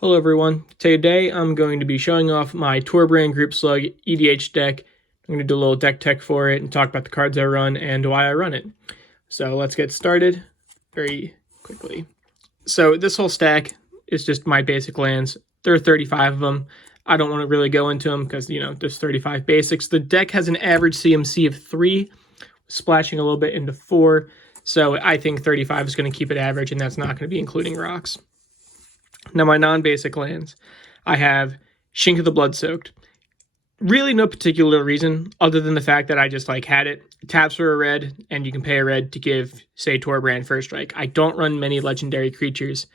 Hello everyone, today I'm going to be showing off my Torbran Group Slug EDH deck. I'm going to do a little deck tech for it and talk about the cards I run and why I run it. So let's get started very quickly. So this whole stack is just my basic lands. There are 35 of them. I don't want to really go into them because, there's 35 basics. The deck has an average CMC of 3, splashing a little bit into 4. So I think 35 is going to keep it average, and that's not going to be including rocks. Now, my non-basic lands, I have Shink of the Blood-Soaked. Really no particular reason other than the fact that I just had it. Taps for a red, and you can pay a red to give, say, Torbran first strike. I don't run many legendary creatures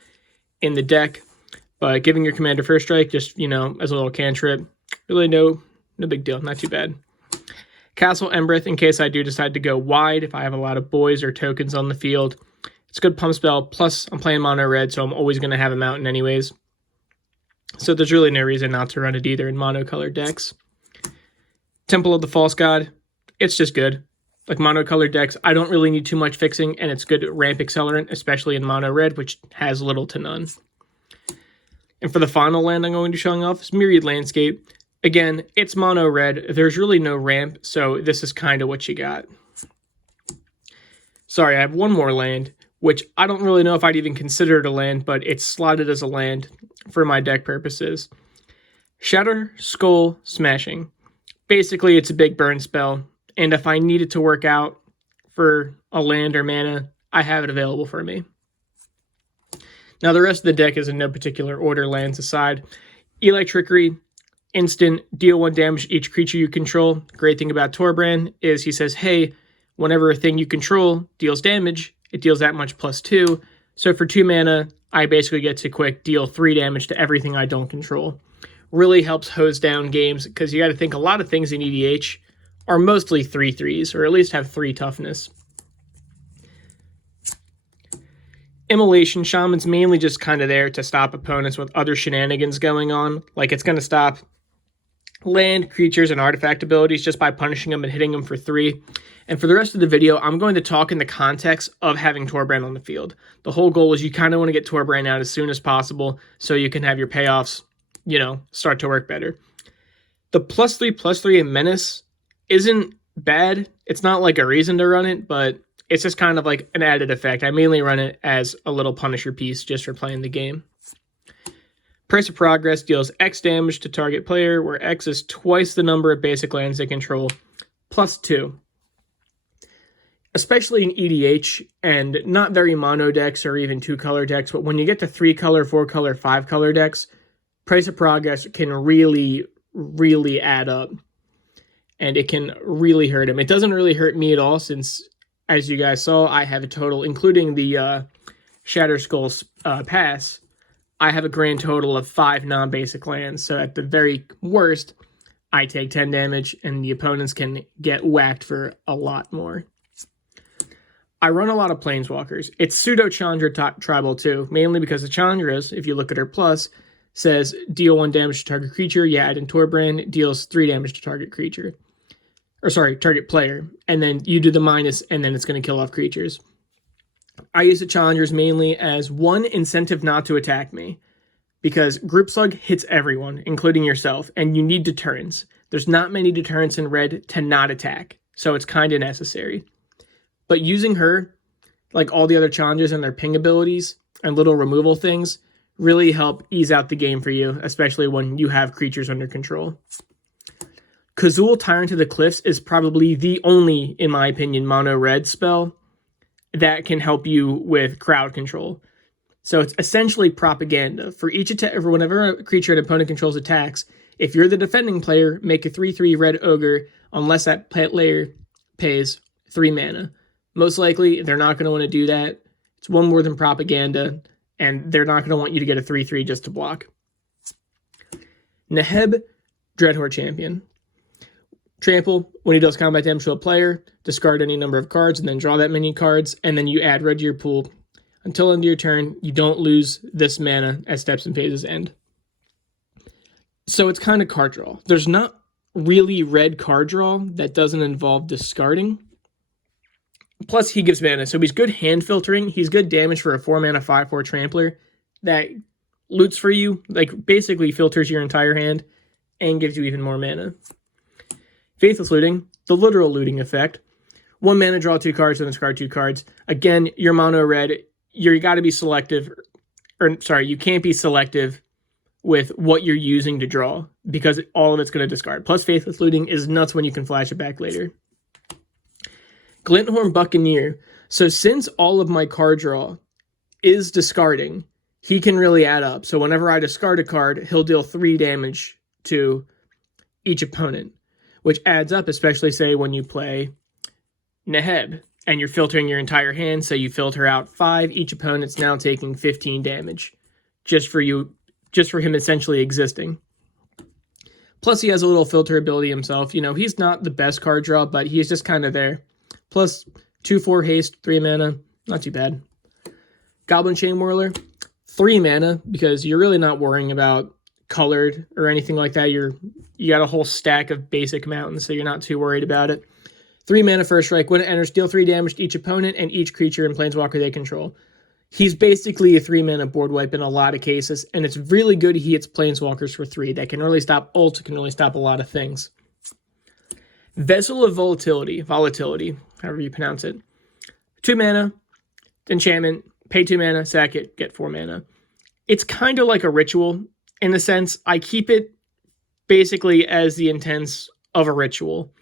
in the deck, but giving your commander first strike, just, as a little cantrip, really no big deal, not too bad. Castle Embereth, in case I do decide to go wide, if I have a lot of boys or tokens on the field. It's a good pump spell, plus I'm playing mono red, so I'm always going to have a mountain anyways. So there's really no reason not to run it either in monocolored decks. Temple of the False God, it's just good. Like monocolored decks, I don't really need too much fixing, and it's good ramp accelerant, especially in mono red, which has little to none. And for the final land I'm going to be showing off is Myriad Landscape. Again, it's mono red, there's really no ramp, so this is kind of what you got. Sorry, I have one more land, which I don't really know if I'd even consider it a land, but it's slotted as a land for my deck purposes. Shatter Skull Smashing. Basically, it's a big burn spell, and if I need it to work out for a land or mana, I have it available for me. Now, the rest of the deck is in no particular order, lands aside. Electrickery, instant, deal 1 damage to each creature you control. Great thing about Torbran is he says, hey, whenever a thing you control deals damage, it deals that much +2. So for 2 mana, I basically get to quick deal 3 damage to everything I don't control. Really helps hose down games, because you got to think a lot of things in EDH are mostly 3/3s, or at least have 3 toughness. Immolation Shaman's mainly just kind of there to stop opponents with other shenanigans going on. Like, it's going to stop land, creatures, and artifact abilities just by punishing them and hitting them for 3. And for the rest of the video, I'm going to talk in the context of having Torbran on the field. The whole goal is you kind of want to get Torbran out as soon as possible so you can have your payoffs, start to work better. The +3/+3 in Menace isn't bad. It's not like a reason to run it, but it's just kind of like an added effect. I mainly run it as a little punisher piece just for playing the game. Price of Progress deals X damage to target player, where X is twice the number of basic lands they control, +2. Especially in EDH, and not very mono decks or even 2-color decks, but when you get to 3-color, 4-color, 5-color decks, Price of Progress can really, really add up. And it can really hurt him. It doesn't really hurt me at all, since, as you guys saw, I have a total, including the Shatter Skull's pass, I have a grand total of 5 non-basic lands. So at the very worst, I take 10 damage, and the opponents can get whacked for a lot more. I run a lot of Planeswalkers. It's pseudo-Chandra tribal too, mainly because the Chandras, if you look at her plus, says deal 1 damage to target creature. You add in Torbran, deals 3 damage to target creature. Or sorry, target player. And then you do the minus, and then it's going to kill off creatures. I use the Chandras mainly as one incentive not to attack me, because Group Slug hits everyone, including yourself, and you need deterrence. There's not many deterrents in red to not attack, so it's kind of necessary. But using her, like all the other Chandras and their ping abilities and little removal things, really help ease out the game for you, especially when you have creatures under control. Kazul, Tyrant of the Cliffs, is probably the only, in my opinion, mono red spell that can help you with crowd control. So it's essentially propaganda. For each attack, whenever a creature an opponent controls attacks, if you're the defending player, make a 3/3 red ogre, unless that player pays 3 mana. Most likely, they're not going to want to do that. It's one more than propaganda, and they're not going to want you to get a 3/3 just to block. Neheb, Dreadhorde Champion. Trample, when he does combat damage to a player, discard any number of cards and then draw that many cards, and then you add red to your pool. Until end of your turn, you don't lose this mana as steps and phases end. So it's kind of card draw. There's not really red card draw that doesn't involve discarding. Plus, he gives mana, so he's good hand filtering. He's good damage for a 4-mana 5/4 Trampler that loots for you, like basically filters your entire hand and gives you even more mana. Faithless Looting, the literal looting effect. 1 mana, draw 2 cards, and discard 2 cards. Again, your mono red, you got to be selective, you can't be selective with what you're using to draw, because all of it's going to discard. Plus, Faithless Looting is nuts when you can flash it back later. Glinthorn Buccaneer. So since all of my card draw is discarding, he can really add up. So whenever I discard a card, he'll deal 3 damage to each opponent, which adds up, especially, say, when you play Neheb, and you're filtering your entire hand, so you filter out 5. Each opponent's now taking 15 damage, just for him essentially existing. Plus, he has a little filter ability himself. You know, he's not the best card draw, but he's just kind of there. Plus, 2/4 haste, 3 mana, not too bad. Goblin Chain Whirler, 3 mana, because you're really not worrying about colored or anything like that. You got a whole stack of basic mountains, so you're not too worried about it. 3 mana, first strike. When it enters, deal 3 damage to each opponent and each creature and planeswalker they control. He's basically a 3 mana board wipe in a lot of cases, and it's really good he hits planeswalkers for 3. That can really stop ults, it can really stop a lot of things. Vessel of Volatility, however you pronounce it. 2 mana, enchantment, pay 2 mana, sack it, get 4 mana. It's kind of like a ritual, in the sense I keep it basically as the intents of a ritual.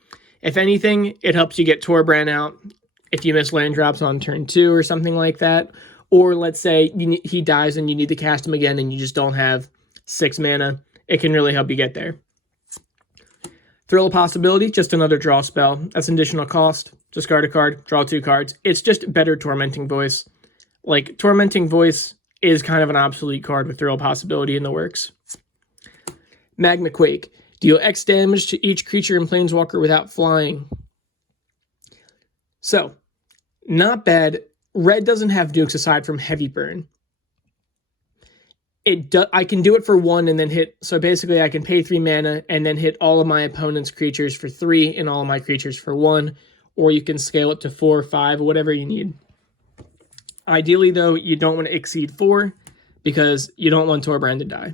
If anything, it helps you get Torbran out if you miss land drops on turn 2 or something like that. Or let's say he dies and you need to cast him again and you just don't have 6 mana. It can really help you get there. Thrill of Possibility, just another draw spell. That's an additional cost. Discard a card, draw 2 cards. It's just better Tormenting Voice. Like, Tormenting Voice is kind of an obsolete card with Thrill of Possibility in the works. Magma Quake. Deal X damage to each creature and planeswalker without flying. So, not bad. Red doesn't have nukes aside from Heavy Burn. I can do it for 1 and then hit... So basically I can pay 3 mana and then hit all of my opponent's creatures for 3 and all of my creatures for 1. Or you can scale it to 4 or 5, whatever you need. Ideally, though, you don't want to exceed 4 because you don't want Torbran to die.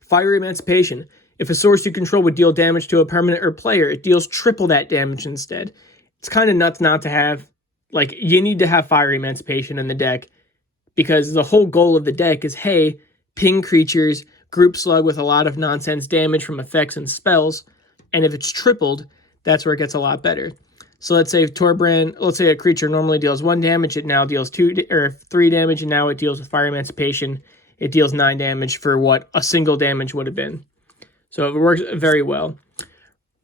Fire Emancipation. If a source you control would deal damage to a permanent or player, it deals triple that damage instead. It's kind of nuts not to have... Like, you need to have Fire Emancipation in the deck, because the whole goal of the deck is, hey, ping creatures, group slug with a lot of nonsense damage from effects and spells, and if it's tripled, that's where it gets a lot better. So let's say a creature normally deals 1 damage, it now deals 2 or 3 damage, and now it deals with Fire Emancipation. It deals 9 damage for what a single damage would have been. So it works very well.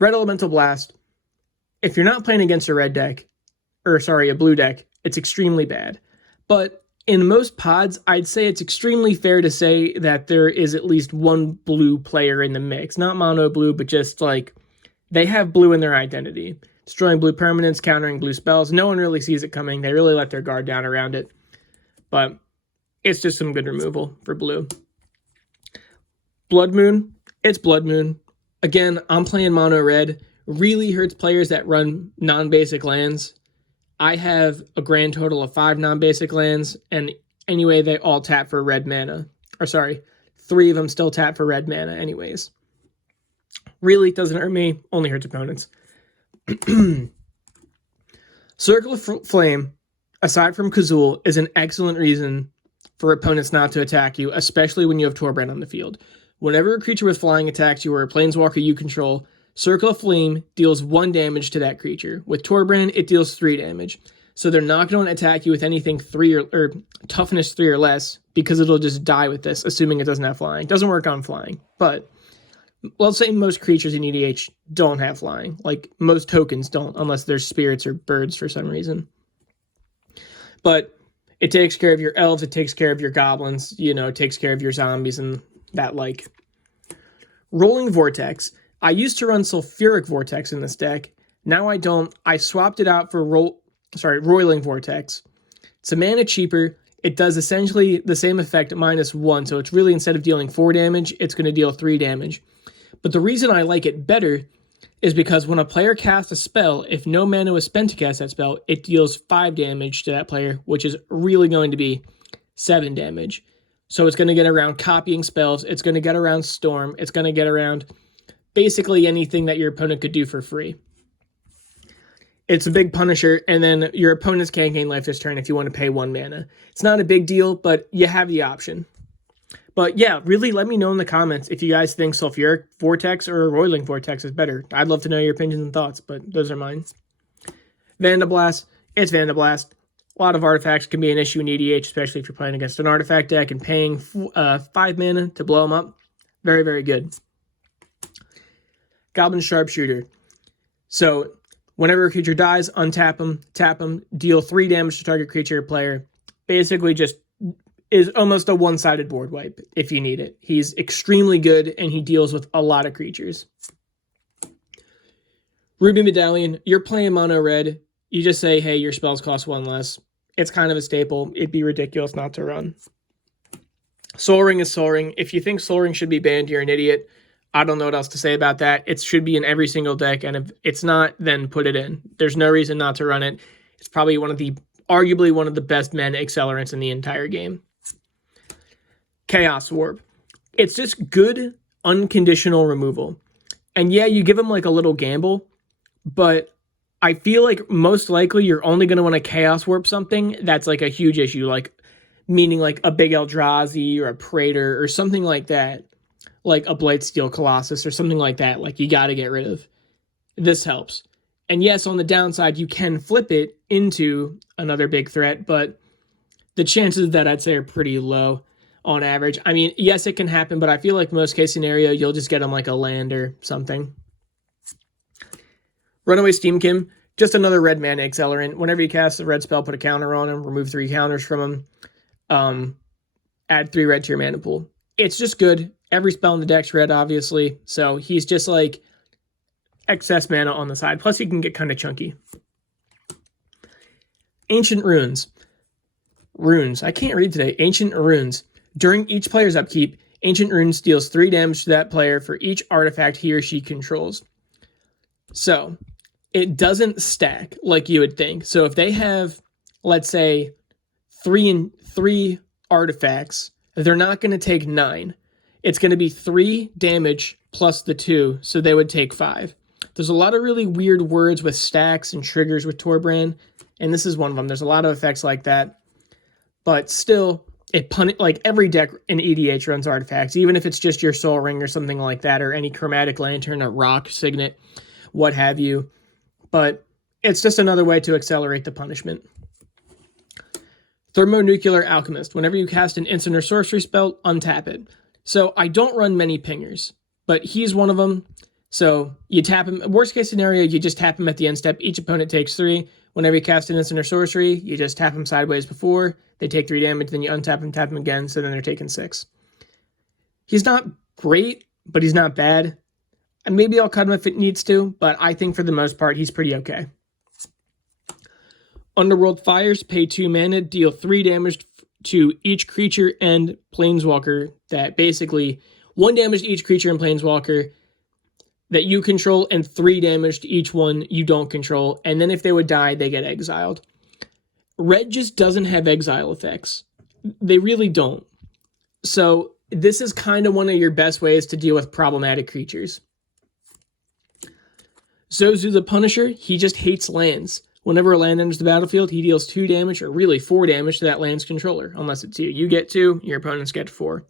Red Elemental Blast. If you're not playing against a blue deck, it's extremely bad. But in most pods, I'd say it's extremely fair to say that there is at least 1 blue player in the mix. Not mono blue, but just like, they have blue in their identity. Destroying blue permanents, countering blue spells. No one really sees it coming. They really let their guard down around it. But it's just some good removal for blue. Blood Moon. It's Blood Moon. Again, I'm playing mono red. Really hurts players that run non-basic lands. I have a grand total of 5 non-basic lands, and anyway, they all tap for red mana. 3 of them still tap for red mana anyways. Really doesn't hurt me, only hurts opponents. Circle of Flame, aside from Kazul, is an excellent reason for opponents not to attack you, especially when you have Torbran on the field. Whenever a creature with flying attacks you or a planeswalker you control, Circle of Flame deals 1 damage to that creature. With Torbran, it deals 3 damage. So they're not going to attack you with anything 3 or toughness 3 or less, because it'll just die with this, assuming it doesn't have flying. Doesn't work on flying, but let's say most creatures in EDH don't have flying. Like, most tokens don't, unless they're spirits or birds for some reason. But it takes care of your elves, it takes care of your goblins, it takes care of your zombies and that like. Roiling Vortex. I used to run Sulfuric Vortex in this deck. Now I don't. I swapped it out for Roiling Vortex. It's a mana cheaper. It does essentially the same effect at -1, so it's really, instead of dealing 4 damage, it's going to deal 3 damage. But the reason I like it better is because when a player casts a spell, if no mana was spent to cast that spell, it deals 5 damage to that player, which is really going to be 7 damage. So it's going to get around copying spells. It's going to get around Storm. It's going to get around basically anything that your opponent could do for free. It's a big punisher, and then your opponents can't gain life this turn if you want to pay 1 mana. It's not a big deal, but you have the option. But yeah, really let me know in the comments if you guys think Sulfuric Vortex or Roiling Vortex is better. I'd love to know your opinions and thoughts, but those are mine. Vandablast. It's Vandablast. A lot of artifacts can be an issue in EDH, especially if you're playing against an artifact deck and paying 5 mana to blow them up. Very, very good. Goblin Sharpshooter. So, whenever a creature dies, untap them, tap them, deal 3 damage to target creature or player. Basically just is almost a one-sided board wipe if you need it. He's extremely good, and he deals with a lot of creatures. Ruby Medallion. You're playing mono red. You just say, hey, your spells cost 1 less. It's kind of a staple. It'd be ridiculous not to run. Soul Ring is Soul Ring. If you think Soul Ring should be banned, you're an idiot. I don't know what else to say about that. It should be in every single deck, and if it's not, then put it in. There's no reason not to run it. It's probably arguably one of the best mana accelerants in the entire game. Chaos Warp. It's just good, unconditional removal. And yeah, you give them like a little gamble, but I feel like most likely you're only going to want to Chaos Warp something that's like a huge issue, like meaning like a big Eldrazi or a Praetor or something like that, like a Blightsteel Colossus or something like that, like you got to get rid of. This helps. And yes, on the downside, you can flip it into another big threat, but the chances of that I'd say are pretty low on average. I mean, yes, it can happen, but I feel like most case scenario, you'll just get them like a land or something. Runaway Steam Kim, just another red mana accelerant. Whenever you cast a red spell, put a counter on him, remove 3 counters from him, add 3 red to your mana pool. It's just good. Every spell in the deck's red, obviously, so he's just like excess mana on the side. Plus, he can get kind of chunky. Ancient Runes. I can't read today. Ancient Runes. During each player's upkeep, Ancient Runes deals 3 damage to that player for each artifact he or she controls. So, it doesn't stack like you would think. So if they have, let's say, 3 artifacts, they're not going to take 9. It's going to be 3 damage plus the 2, so they would take 5. There's a lot of really weird words with stacks and triggers with Torbran, and this is one of them. There's a lot of effects like that. But still, like every deck in EDH runs artifacts, even if it's just your Soul Ring or something like that, or any Chromatic Lantern, a Rock Signet, what have you. But it's just another way to accelerate the punishment. Thermonuclear Alchemist. Whenever you cast an instant or sorcery spell, untap it. So I don't run many pingers, but he's one of them. So you tap him. Worst case scenario, you just tap him at the end step. Each opponent takes 3. Whenever you cast an instant or sorcery, you just tap him sideways before. They take 3 damage, then you untap him, tap him again, so then they're taking 6. He's not great, but he's not bad. And maybe I'll cut him if it needs to, but I think for the most part, he's pretty okay. Underworld Fires, pay 2 mana, deal 3 damage to each creature and planeswalker that basically 1 damage to each creature and planeswalker that you control and 3 damage to each one you don't control. And then if they would die, they get exiled. Red just doesn't have exile effects. They really don't. So this is kind of one of your best ways to deal with problematic creatures. Zozu the Punisher, he just hates lands. Whenever a land enters the battlefield, he deals 2 damage, or really 4 damage to that land's controller. Unless it's you. You get 2, your opponents get 4.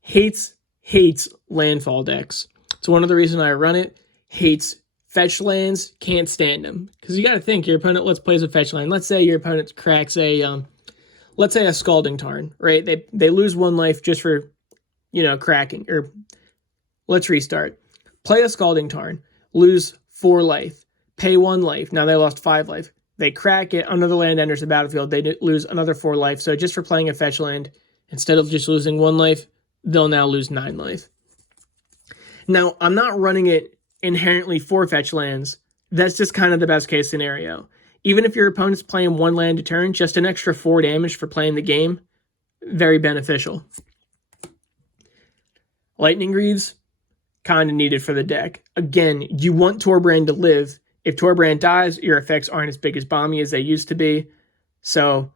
Hates landfall decks. It's one of the reasons I run it. Hates fetch lands, can't stand them. Because you got to think, your opponent plays a fetch land. Let's say your opponent cracks let's say a Scalding Tarn, right? They lose 1 life just for, cracking. Or let's restart. Play a Scalding Tarn. Lose 4 life, pay 1 life. Now they lost 5 life. They crack it, another land enters the battlefield. They lose another 4 life. So just for playing a fetch land, instead of just losing 1 life, they'll now lose 9 life. Now, I'm not running it inherently for fetch lands. That's just kind of the best case scenario. Even if your opponent's playing 1 land a turn, just an extra 4 damage for playing the game, very beneficial. Lightning Greaves, kind of needed for the deck. Again, you want Torbran to live. If Torbran dies, your effects aren't as big as bomby as they used to be. So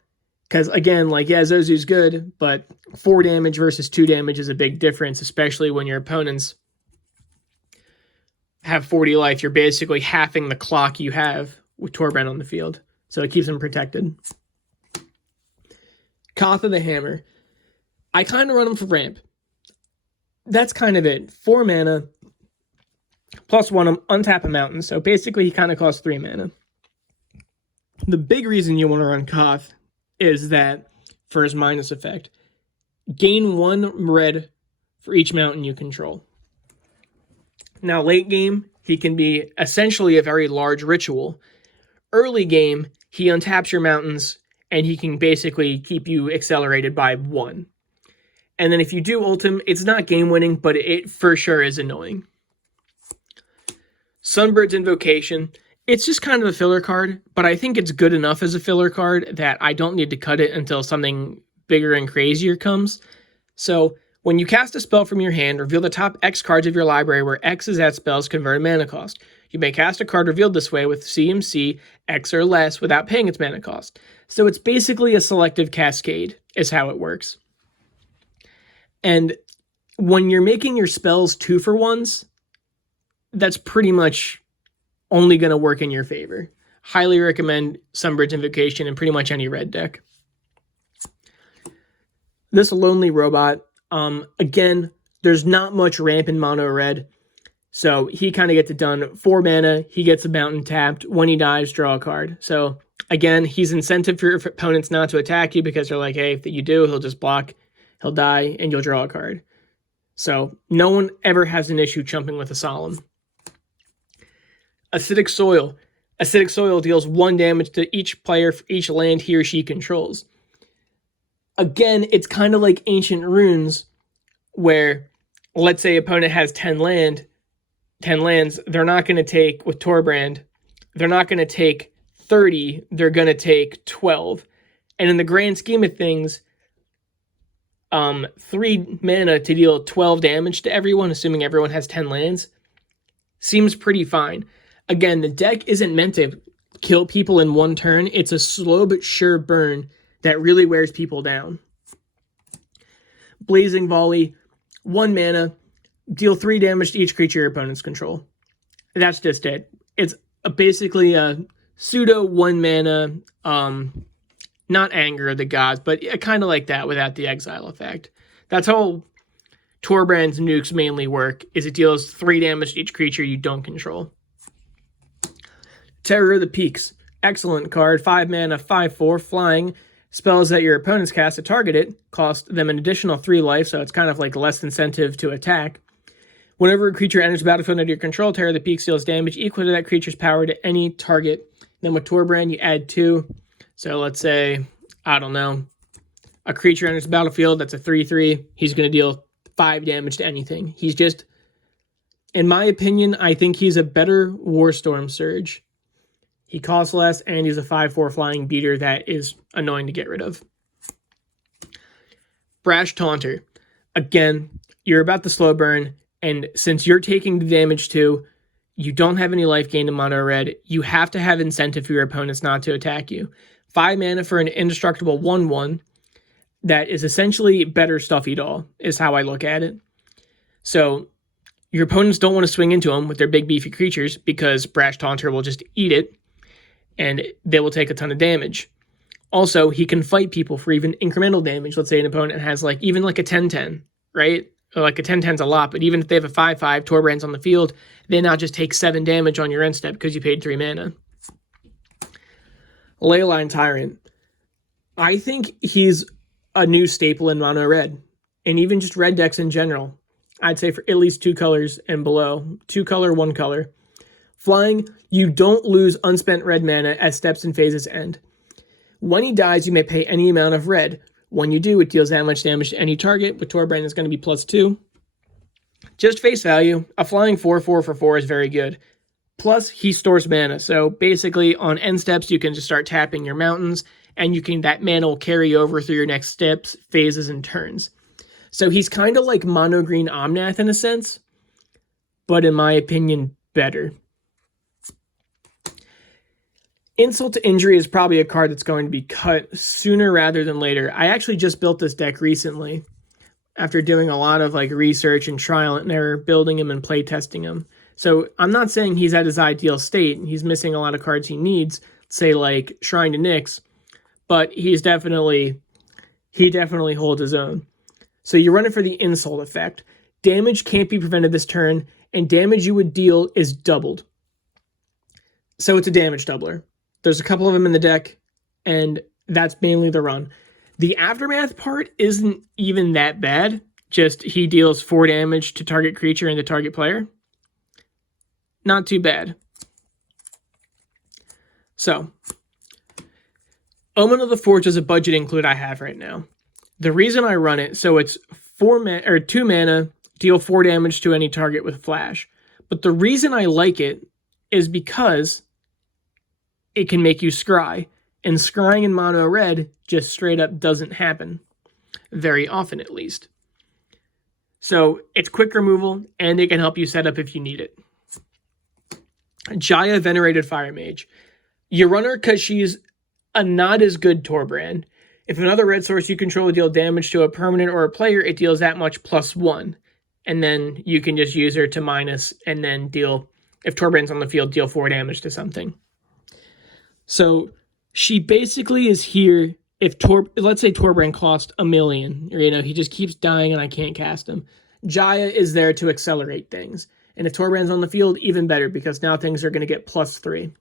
Because again, like, yeah, Zozu's good, but 4 damage versus 2 damage is a big difference, especially when your opponents have 40 life. You're basically halving the clock you have with Torbran on the field. So it keeps them protected. Coth of the Hammer. I kind of run him for ramp. That's kind of it. 4 mana, +1, untap a mountain. So basically he kind of costs 3 mana. The big reason you want to run Coth is that for his minus effect, gain 1 red for each mountain you control. Now, late game, he can be essentially a very large ritual. Early game, he untaps your mountains, and he can basically keep you accelerated by 1. And then if you do ult him, it's not game-winning, but it for sure is annoying. Sunbird's Invocation. It's just kind of a filler card, but I think it's good enough as a filler card that I don't need to cut it until something bigger and crazier comes. So when you cast a spell from your hand, reveal the top X cards of your library where X is that spell's converted mana cost. You may cast a card revealed this way with CMC X or less without paying its mana cost. So it's basically a selective cascade is how it works. And when you're making your spells 2-for-1s, that's pretty much only going to work in your favor. Highly recommend Sunbird's Invocation in pretty much any red deck. This Lonely Robot, again, there's not much ramp in mono red, so he kind of gets it done. 4 mana, he gets a mountain tapped. When he dies, draw a card. So again, he's incentive for your opponents not to attack you because they're like, hey, if you do, he'll just block, he'll die, and you'll draw a card. So no one ever has an issue chumping with a Solemn. Acidic Soil. Acidic Soil deals 1 damage to each player for each land he or she controls. Again, it's kind of like Ancient Runes, where, let's say, opponent has 10 lands, they're not going to take, with Torbran, they're not going to take 30, they're going to take 12. And in the grand scheme of things, 3 mana to deal 12 damage to everyone, assuming everyone has 10 lands, seems pretty fine. Again, the deck isn't meant to kill people in 1 turn. It's a slow but sure burn that really wears people down. Blazing Volley, 1 mana, deal 3 damage to each creature your opponents control. That's just it. It's basically a pseudo 1 mana, not Anger of the Gods, but kind of like that without the exile effect. That's how Torbran's nukes mainly work, is it deals 3 damage to each creature you don't control. Terror of the Peaks. Excellent card. 5 mana, 5/4, flying. Spells that your opponents cast to target it cost them an additional 3 life, so it's kind of like less incentive to attack. Whenever a creature enters the battlefield under your control, Terror of the Peaks deals damage equal to that creature's power to any target. Then with Torbran, you add 2. So let's say, I don't know, a creature enters the battlefield, that's a 3/3. He's going to deal 5 damage to anything. He's just, in my opinion, I think he's a better Warstorm Surge. He costs less, and he's a 5/4 flying beater that is annoying to get rid of. Brash Taunter. Again, you're about the slow burn, and since you're taking the damage too, you don't have any life gain in mono red. You have to have incentive for your opponents not to attack you. 5 mana for an indestructible 1/1 that is essentially better Stuffy Doll, is how I look at it. So your opponents don't want to swing into him with their big beefy creatures because Brash Taunter will just eat it, and they will take a ton of damage. Also, he can fight people for even incremental damage. Let's say an opponent has even a 10/10, right? Or like a 10/10's a lot, but even if they have a 5/5, Torbran's on the field, they now just take 7 damage on your end step because you paid 3 mana. Leyline Tyrant. I think he's a new staple in mono red, and even just red decks in general. I'd say for at least 2 colors and below. 2 color, 1 color. Flying, you don't lose unspent red mana as steps and phases end. When he dies, you may pay any amount of red. When you do, it deals that much damage to any target, but Torbran is going to be +2. Just face value, a flying 4/4 for 4 is very good. Plus, he stores mana, so basically on end steps, you can just start tapping your mountains, and that mana will carry over through your next steps, phases, and turns. So he's kind of like mono green Omnath in a sense, but in my opinion, better. Insult to Injury is probably a card that's going to be cut sooner rather than later. I actually just built this deck recently after doing a lot of like research and trial and error, building him and play testing him. So I'm not saying he's at his ideal state. He's missing a lot of cards he needs, say like Shrine to Nyx, but he definitely holds his own. So you run it for the insult effect. Damage can't be prevented this turn, and damage you would deal is doubled. So it's a damage doubler. There's a couple of them in the deck, and that's mainly the run. The aftermath part isn't even that bad. Just he deals 4 damage to target creature and the target player. Not too bad. So, Omen of the Forge is a budget include I have right now. The reason I run it, so it's 2 mana, deal 4 damage to any target with flash. But the reason I like it is because it can make you scry. And scrying in mono red just straight up doesn't happen. Very often, at least. So it's quick removal, and it can help you set up if you need it. Jaya, Venerated Fire Mage. You run her because she's a not as good Torbran. If another red source you control deal damage to a permanent or a player, it deals that much +1. And then you can just use her to minus and then deal, if Torbran's on the field, deal 4 damage to something. So she basically is here if let's say Torbran cost 1 million, or he just keeps dying and I can't cast him. Jaya is there to accelerate things. And if Torbran's on the field, even better, because now things are going to get +3.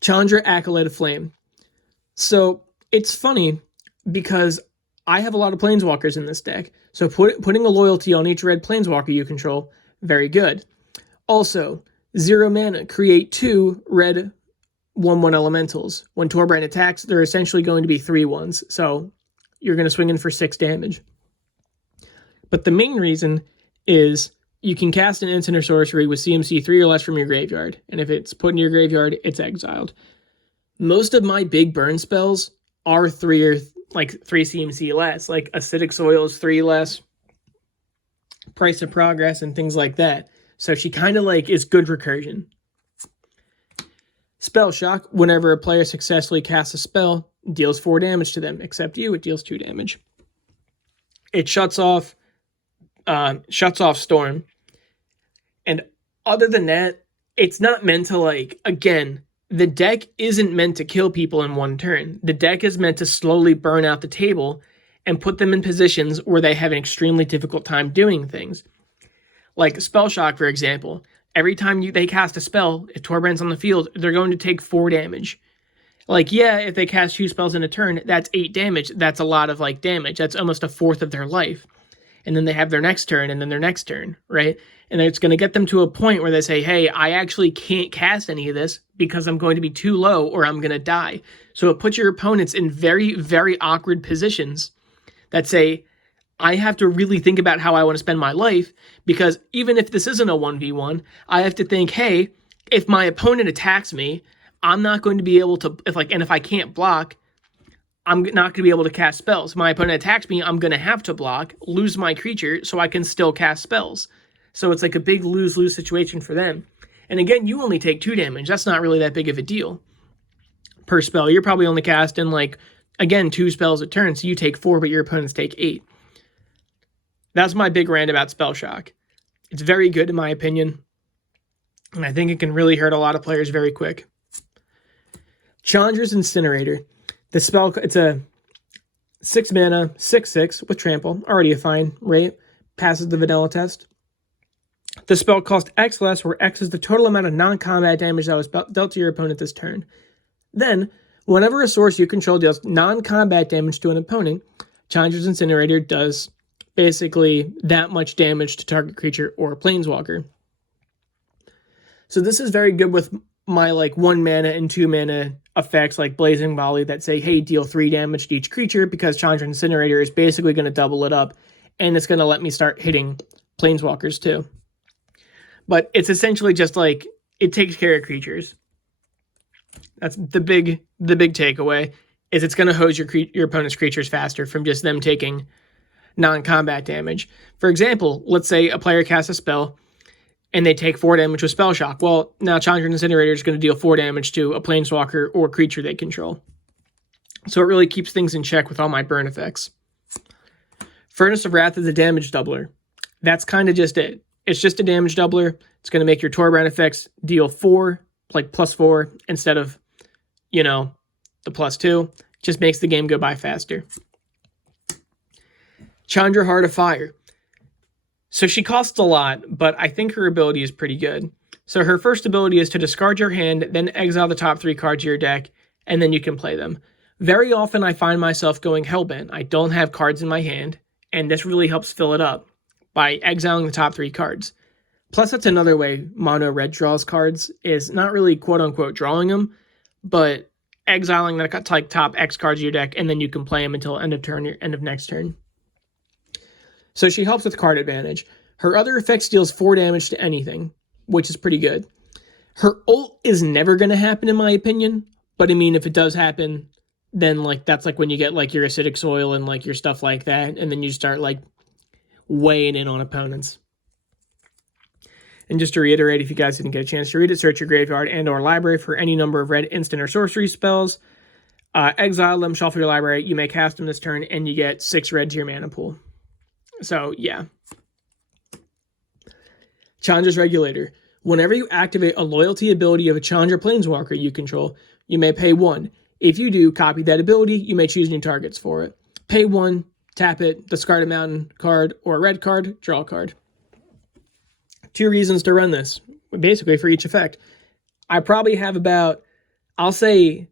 Chandra, Acolyte of Flame. So it's funny because I have a lot of Planeswalkers in this deck. So putting a loyalty on each red Planeswalker you control, very good. Also, 0 mana, create 2 red 1/1 elementals. When Torbran attacks, they're essentially going to be 3/1s. So you're going to swing in for 6 damage. But the main reason is you can cast an instant or sorcery with CMC 3 or less from your graveyard. And if it's put in your graveyard, it's exiled. Most of my big burn spells are 3 CMC less. Like Acidic Soil is 3 less. Price of Progress and things like that. So she kind of is good recursion. Spell Shock. Whenever a player successfully casts a spell, deals 4 damage to them. Except you, it deals 2 damage. It shuts off Storm. And other than that, it's not meant to again, the deck isn't meant to kill people in one turn. The deck is meant to slowly burn out the table and put them in positions where they have an extremely difficult time doing things. Like Spell Shock, for example. Every time they cast a spell, if Torbran's on the field, they're going to take 4 damage. If they cast 2 spells in a turn, that's 8 damage. That's a lot of damage. That's almost 1/4 of their life. And then they have their next turn, and then their next turn, right? And it's going to get them to a point where they say, hey, I actually can't cast any of this because I'm going to be too low or I'm going to die. So it puts your opponents in very, very awkward positions that say, I have to really think about how I want to spend my life, because even if this isn't a 1v1, I have to think, hey, if my opponent attacks me, I'm not going to be able to, if I can't block, I'm not going to be able to cast spells. If my opponent attacks me, I'm going to have to block, lose my creature, so I can still cast spells. So it's a big lose-lose situation for them. And again, you only take 2 damage. That's not really that big of a deal per spell. You're probably only casting, again, 2 spells a turn, so you take 4, but your opponents take 8. That's my big rant about Spell Shock. It's very good in my opinion, and I think it can really hurt a lot of players very quick. Chandra's Incinerator. The spell, it's a 6 mana, 6/6 with trample. Already a fine rate. Passes the vanilla test. The spell costs X less, where X is the total amount of non-combat damage that was dealt to your opponent this turn. Then, whenever a source you control deals non-combat damage to an opponent, Chandra's Incinerator does basically that much damage to target creature or planeswalker. So this is very good with my 1 mana and 2 mana effects like Blazing Volley that say, hey, deal 3 damage to each creature, because Chandra Incinerator is basically going to double it up, and it's going to let me start hitting planeswalkers too. But it's essentially just it takes care of creatures. That's the big takeaway, is it's going to hose your opponent's creatures faster from just them taking non-combat damage. For example, let's say a player casts a spell. and they take 4 damage with Spell Shock. Well, now Chandra Incinerator is going to deal 4 damage to a Planeswalker or creature they control. So it really keeps things in check with all my burn effects. Furnace of Wrath is a damage doubler. That's kind of just it. It's just a damage doubler. It's going to make your Torbran effects deal 4, like +4, instead of, you know, the +2. Just makes the game go by faster. Chandra Heart of Fire. So she costs a lot, but I think her ability is pretty good. So her first ability is to discard your hand, then exile the top 3 cards of your deck, and then you can play them. Very often I find myself going Hellbent. I don't have cards in my hand, and this really helps fill it up by exiling the top 3 cards. Plus, that's another way mono red draws cards, is not really quote-unquote drawing them, but exiling the top X cards of your deck, and then you can play them until end of turn or end of next turn. So she helps with card advantage. Her other effects deals 4 damage to anything, which is pretty good. Her ult is never going to happen, in my opinion, but I mean, if it does happen, then like that's like when you get like your acidic soil and like your stuff like that, and then you start like weighing in on opponents. And just to reiterate, if you guys didn't get a chance to read it, search your graveyard and or library for any number of red instant or sorcery spells. Exile them, shuffle your library, you may cast them this turn, and you get 6 red to your mana pool. So, yeah. Chandra's Regulator. Whenever you activate a loyalty ability of a Chandra Planeswalker you control, you may pay 1. If you do, copy that ability, you may choose new targets for it. Pay 1, tap it, discard a mountain card or a red card, draw a card. 2 reasons to run this, basically for each effect. I probably have about, I'll say,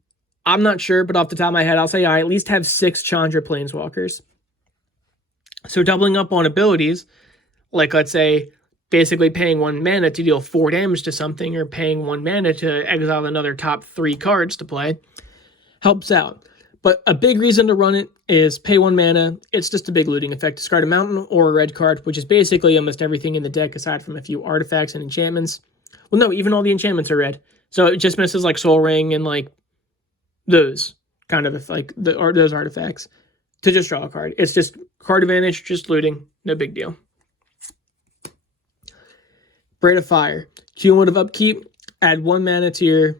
I'm not sure, but off the top of my head, I'll say I at least have 6 Chandra Planeswalkers. So doubling up on abilities, like let's say, basically paying 1 mana to deal 4 damage to something, or paying 1 mana to exile another top 3 cards to play, helps out. But a big reason to run it is pay 1 mana. It's just a big looting effect. Discard a mountain or a red card, which is basically almost everything in the deck aside from a few artifacts and enchantments. Well, no, even all the enchantments are red. So it just misses like Soul Ring and like those kind of like those artifacts to just draw a card. It's just card advantage, just looting, no big deal. Braid of Fire. Cumulative upkeep. Add 1 red to your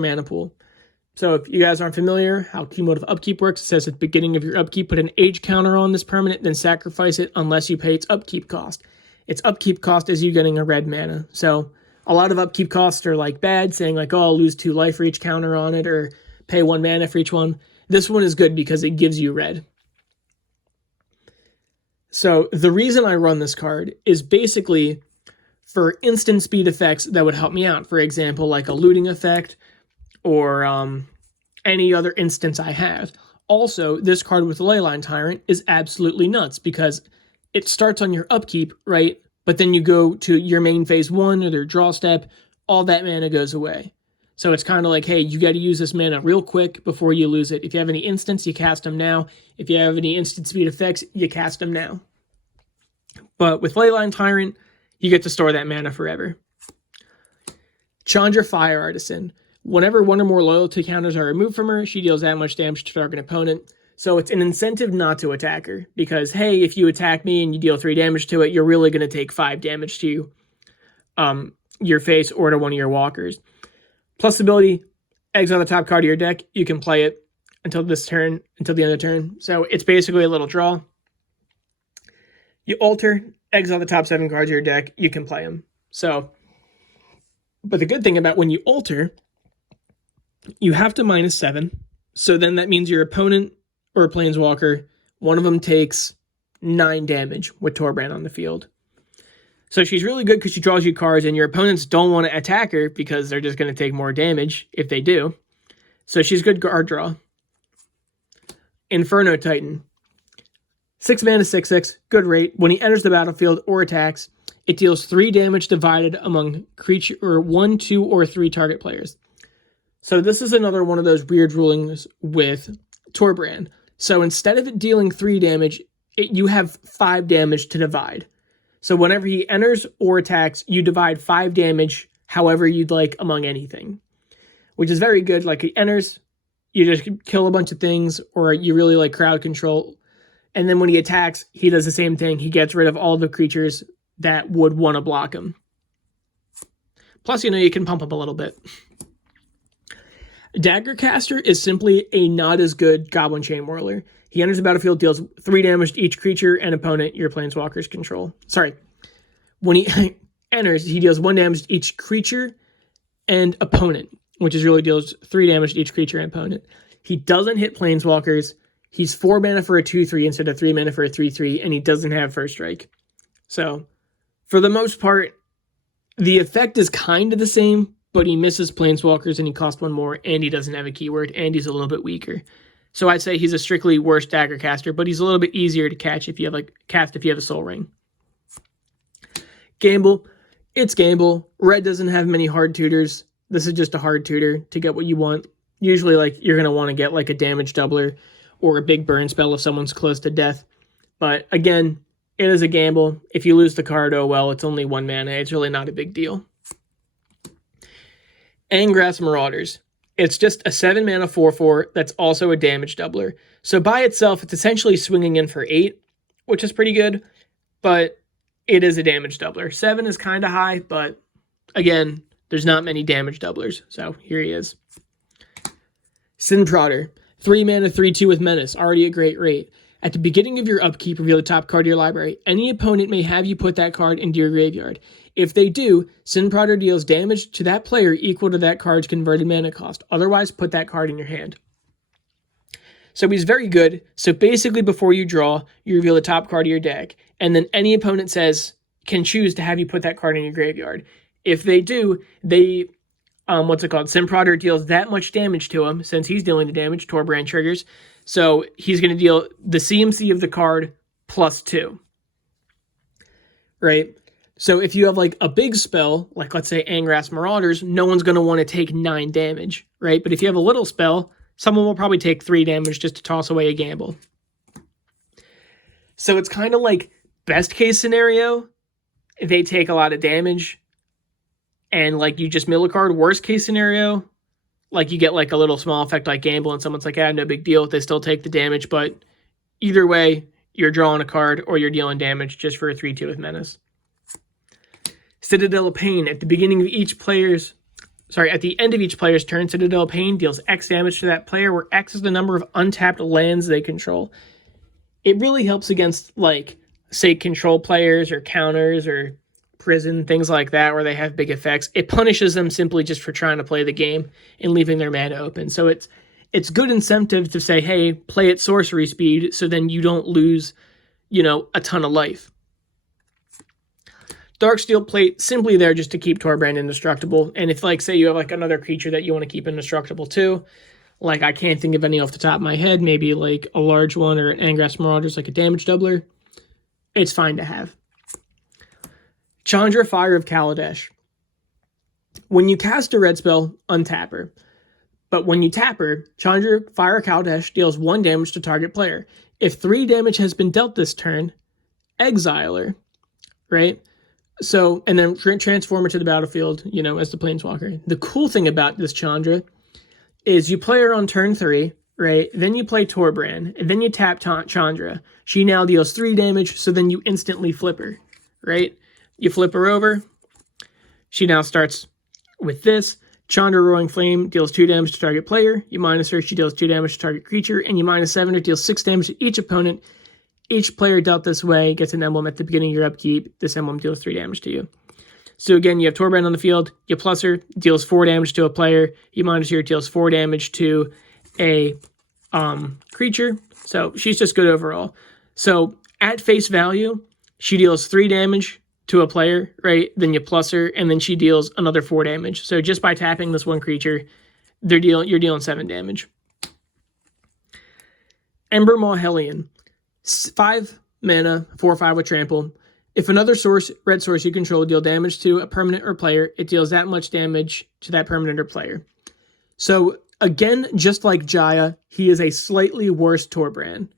mana pool. So if you guys aren't familiar how cumulative upkeep works, it says at the beginning of your upkeep, put an age counter on this permanent, then sacrifice it unless you pay its upkeep cost. Its upkeep cost is you getting a red mana. So a lot of upkeep costs are like bad, saying like, oh, I'll lose 2 life for each counter on it, or pay 1 mana for each one. This one is good because it gives you red. So the reason I run this card is basically for instant speed effects that would help me out. For example, like a looting effect, or any other instance I have. Also, this card with the Leyline Tyrant is absolutely nuts because it starts on your upkeep, right? But then you go to your main phase 1 or their draw step, all that mana goes away. So it's kind of like, hey, you got to use this mana real quick before you lose it. If you have any instants, you cast them now. If you have any instant speed effects, you cast them now. But with Leyline Tyrant, you get to store that mana forever. Chandra Fire Artisan. Whenever 1 or more loyalty counters are removed from her, she deals that much damage to target opponent. So it's an incentive not to attack her, because, hey, if you attack me and you deal 3 damage to it, you're really going to take 5 damage to your face or to one of your walkers. Plus ability, exile the top card of your deck. You can play it until the end of the turn. So it's basically a little draw. You alter, exile the top 7 cards of your deck. You can play them. So, but the good thing about when you alter, you have to -7, so then that means your opponent or a Planeswalker, one of them takes 9 damage with Torbran on the field. So she's really good because she draws you cards, and your opponents don't want to attack her because they're just going to take more damage if they do. So she's good card draw. Inferno Titan. 6 mana, 6/6, good rate. When he enters the battlefield or attacks, it deals 3 damage divided among creature or 1, 2, or 3 target players. So this is another one of those weird rulings with Torbran. So instead of it dealing 3 damage, you have 5 damage to divide. So whenever he enters or attacks, you divide 5 damage however you'd like among anything, which is very good. Like he enters, you just kill a bunch of things, or you really like crowd control. And then when he attacks, he does the same thing. He gets rid of all the creatures that would want to block him. Plus, you can pump up a little bit. Dagger Caster is simply a not as good Goblin Chain Whirler. He enters the battlefield, deals 3 damage to each creature and opponent your Planeswalkers control. Sorry. When he enters, he deals 1 damage to each creature and opponent, which is really deals 3 damage to each creature and opponent. He doesn't hit Planeswalkers. He's 4 mana for a 2/3 instead of 3 mana for a 3/3, and he doesn't have First Strike. So, for the most part, the effect is kind of the same, but he misses Planeswalkers and he costs 1 more, and he doesn't have a keyword, and he's a little bit weaker. So I'd say he's a strictly worse Dagger Caster, but he's a little bit easier to catch if you have a Soul Ring. Gamble. It's Gamble. Red doesn't have many hard tutors. This is just a hard tutor to get what you want. Usually, you're going to want to get, a damage doubler or a big burn spell if someone's close to death. But, again, it is a gamble. If you lose the card, oh well, it's only 1 mana. It's really not a big deal. Angrath's Marauders. It's just a 7 mana 4/4 that's also a damage doubler. So by itself, it's essentially swinging in for 8, which is pretty good, but it is a damage doubler. 7 is kind of high, but again, there's not many damage doublers, so here he is. Sin Prodder. 3 mana 3/2 with Menace, already a great rate. At the beginning of your upkeep, reveal the top card of your library. Any opponent may have you put that card into your graveyard. If they do, Sin Prodder deals damage to that player equal to that card's converted mana cost. Otherwise, put that card in your hand. So he's very good. So basically, before you draw, you reveal the top card of your deck. And then any opponent can choose to have you put that card in your graveyard. If they do, Sin Prodder deals that much damage to him, since he's dealing the damage, Torbran triggers. So he's going to deal the CMC of the card plus 2. Right? So if you have a big spell, let's say Angrath's Marauders, no one's going to want to take 9 damage, right? But if you have a little spell, someone will probably take 3 damage just to toss away a gamble. So it's kind of best case scenario, they take a lot of damage and you just mill a card. Worst case scenario, you get a little small effect like gamble and someone's no big deal. They still take the damage, but either way, you're drawing a card or you're dealing damage just for a 3/2 with Menace. Citadel of Pain. At the end of each player's turn, Citadel of Pain deals X damage to that player, where X is the number of untapped lands they control. It really helps against, say, control players or counters or prison, things like that, where they have big effects. It punishes them simply just for trying to play the game and leaving their mana open. So it's good incentive to say, hey, play at sorcery speed, so then you don't lose, a ton of life. Darksteel Plate, simply there just to keep Torbran indestructible. And if, say you have, another creature that you want to keep indestructible too, I can't think of any off the top of my head, maybe, a large one or an Angrath's Marauders, a damage doubler, it's fine to have. Chandra Fire of Kaladesh. When you cast a red spell, untap her. But when you tap her, Chandra Fire of Kaladesh deals 1 damage to target player. If 3 damage has been dealt this turn, exile her, right? So, and then transform her to the battlefield, as the Planeswalker. The cool thing about this Chandra is you play her on turn 3, right? Then you play Torbran, and then you tap Chandra. She now deals 3 damage, so then you instantly flip her, right? You flip her over. She now starts with this. Chandra Roaring Flame deals 2 damage to target player. You minus her, she deals 2 damage to target creature, and you minus 7 her, deals 6 damage to each opponent. Each player dealt this way gets an emblem at the beginning of your upkeep. This emblem deals 3 damage to you. So again, you have Torbran on the field. You plus her, deals 4 damage to a player. You minus her, deals 4 damage to a creature. So she's just good overall. So at face value, she deals 3 damage to a player, right? Then you plus her, and then she deals another 4 damage. So just by tapping this one creature, you're dealing 7 damage. Embermaw Hellion. 5 mana, 4/5 with trample. If another red source you control deal damage to a permanent or player, it deals that much damage to that permanent or player. So again, just like Jaya, he is a slightly worse Torbran.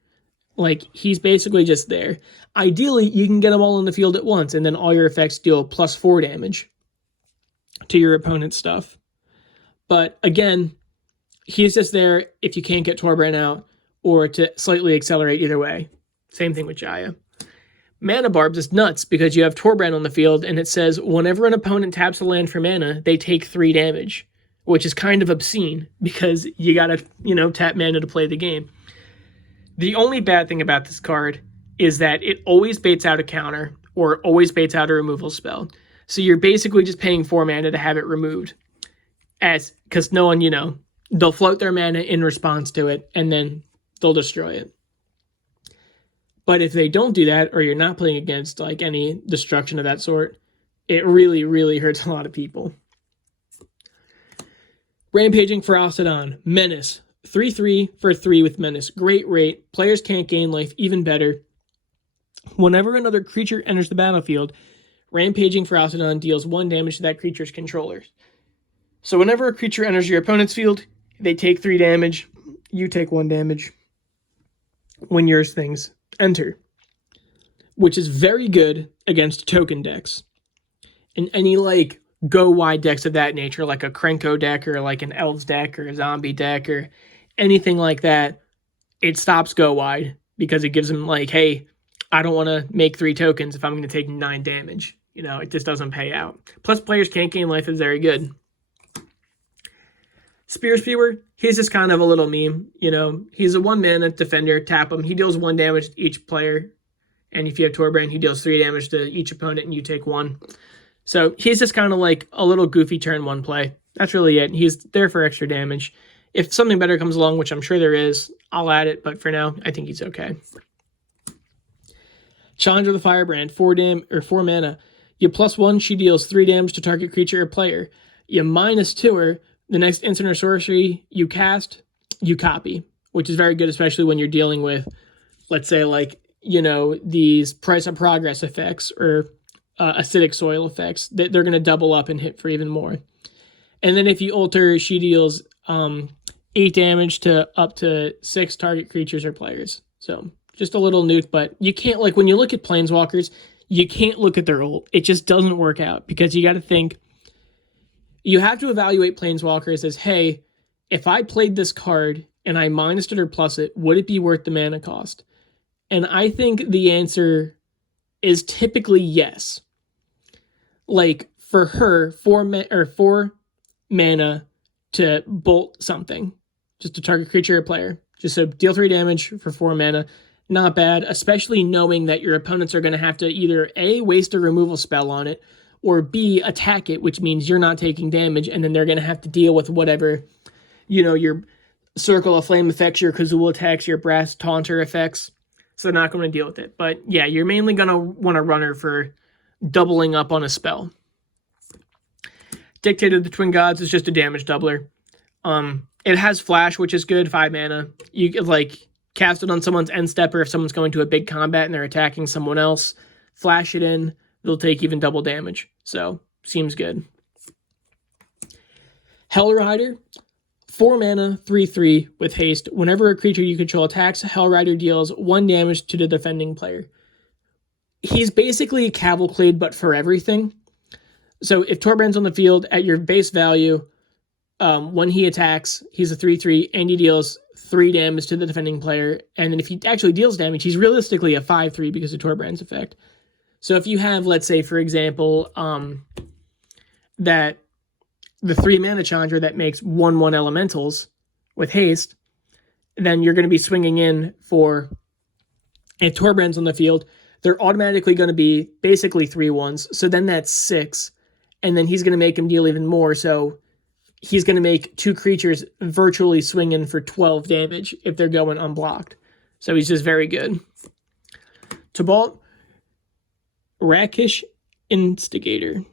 He's basically just there. Ideally, you can get them all on the field at once, and then all your effects deal plus 4 damage to your opponent's stuff. But again, he's just there if you can't get Torbran out, or to slightly accelerate either way. Same thing with Jaya. Mana Barbs is nuts because you have Torbran on the field and it says whenever an opponent taps a land for mana, they take 3 damage, which is kind of obscene because you gotta, tap mana to play the game. The only bad thing about this card is that it always baits out a counter or always baits out a removal spell. So you're basically just paying 4 mana to have it removed. Because no one, they'll float their mana in response to it and then they'll destroy it. But if they don't do that, or you're not playing against like any destruction of that sort, it really, really hurts a lot of people. Rampaging for Alcedon, Menace. 3/3 for 3 with Menace. Great rate. Players can't gain life, even better. Whenever another creature enters the battlefield, Rampaging for Alcedon deals 1 damage to that creature's controllers. So whenever a creature enters your opponent's field, they take 3 damage, you take 1 damage when yours things enter, which is very good against token decks. In any like go wide decks of that nature, like a Krenko deck or like an Elves deck or a Zombie deck or anything like that, it stops go wide because it gives them like, hey, I don't want to make 3 tokens if I'm going to take 9 damage. It just doesn't pay out. Plus players can't gain life is very good. Spear Spewer, he's just kind of a little meme. He's a 1-mana defender. Tap him. He deals 1 damage to each player. And if you have Torbran, he deals 3 damage to each opponent and you take 1. So he's just kind of like a little goofy turn 1 play. That's really it. He's there for extra damage. If something better comes along, which I'm sure there is, I'll add it. But for now, I think he's okay. Chandra the Firebrand, 4 mana. You +1, she deals 3 damage to target creature or player. You -2 her. The next instant or sorcery you cast, you copy, which is very good, especially when you're dealing with, let's say, like, these Price of Progress effects or acidic soil effects. They're going to double up and hit for even more. And then if you alter, she deals 8 damage to up to 6 target creatures or players. So just a little nuke, but you can't, like, when you look at Planeswalkers, you can't look at their ult. It just doesn't work out because you got to think, you have to evaluate Planeswalkers as, hey, if I played this card and I minused it or plus it, would it be worth the mana cost? And I think the answer is typically yes. Like, for her, 4 mana to bolt something, just to target creature or player. Just so deal 3 damage for 4 mana. Not bad, especially knowing that your opponents are going to have to either A, waste a removal spell on it, or B, attack it, which means you're not taking damage, and then they're going to have to deal with whatever, your Circle of Flame effects, your Kazul attacks, your Brash Taunter effects. So they're not going to deal with it. But yeah, you're mainly going to want to run her for doubling up on a spell. Dictator of the Twin Gods is just a damage doubler. It has Flash, which is good, 5 mana. You could, like, cast it on someone's end step, or if someone's going to a big combat and they're attacking someone else, flash it in. They'll take even double damage. So, seems good. Hellrider, 4 mana, 3/3 with haste. Whenever a creature you control attacks, Hellrider deals 1 damage to the defending player. He's basically a Cavalcade, but for everything. So if Torbran's on the field at your base value, when he attacks, he's a 3/3, and he deals 3 damage to the defending player. And then if he actually deals damage, he's realistically a 5/3 because of Torbran's effect. So if you have, let's say, for example, that the 3 mana Chandra that makes 1/1 elementals with haste, then you're going to be swinging in for, if Torbran's on the field, they're automatically going to be basically 3/1s. So then that's 6. And then he's going to make him deal even more. So he's going to make 2 creatures virtually swing in for 12 damage if they're going unblocked. So he's just very good. Tobalt, Rakish Instigator.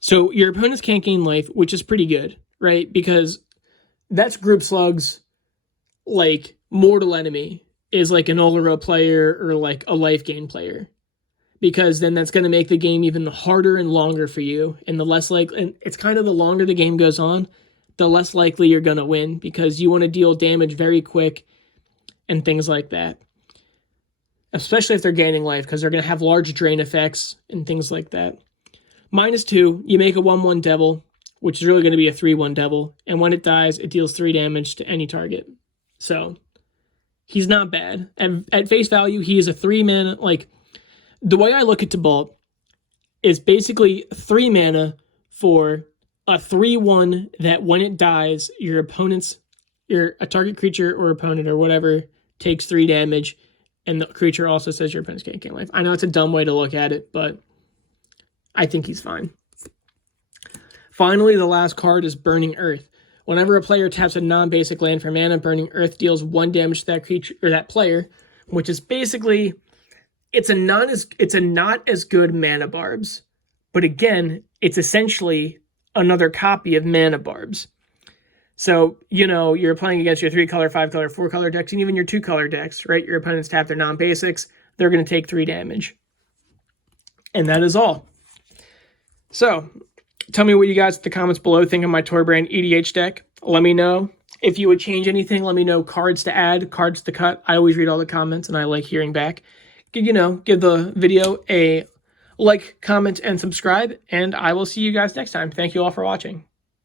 So your opponents can't gain life, which is pretty good, right? Because that's group slugs, like mortal enemy is like an Olero player or like a life gain player. Because then that's going to make the game even harder and longer for you. And the less likely, and it's kind of the longer the game goes on, the less likely you're going to win because you want to deal damage very quick and things like that. Especially if they're gaining life because they're going to have large drain effects and things like that. -2, you make a 1/1 devil, which is really going to be a 3/1 devil. And when it dies, it deals 3 damage to any target. So he's not bad. At face value, he is a 3 mana, like, the way I look at Tibalt is basically 3 mana for a 3/1 that when it dies, a target creature or opponent or whatever takes 3 damage, and the creature also says your opponent's gain life. I know it's a dumb way to look at it, but I think he's fine. Finally, the last card is Burning Earth. Whenever a player taps a non-basic land for mana, Burning Earth deals 1 damage to that creature or that player, which is basically it's a not as good Mana Barbs, but again, it's essentially another copy of Mana Barbs. So, you're playing against your 3-color, 5-color, 4-color decks, and even your 2-color decks, right? Your opponents tap their non-basics, they're going to take 3 damage. And that is all. So, tell me what you guys in the comments below think of my Torbran EDH deck. Let me know. If you would change anything, let me know. Cards to add, cards to cut. I always read all the comments, and I like hearing back. Give the video a like, comment, and subscribe, and I will see you guys next time. Thank you all for watching.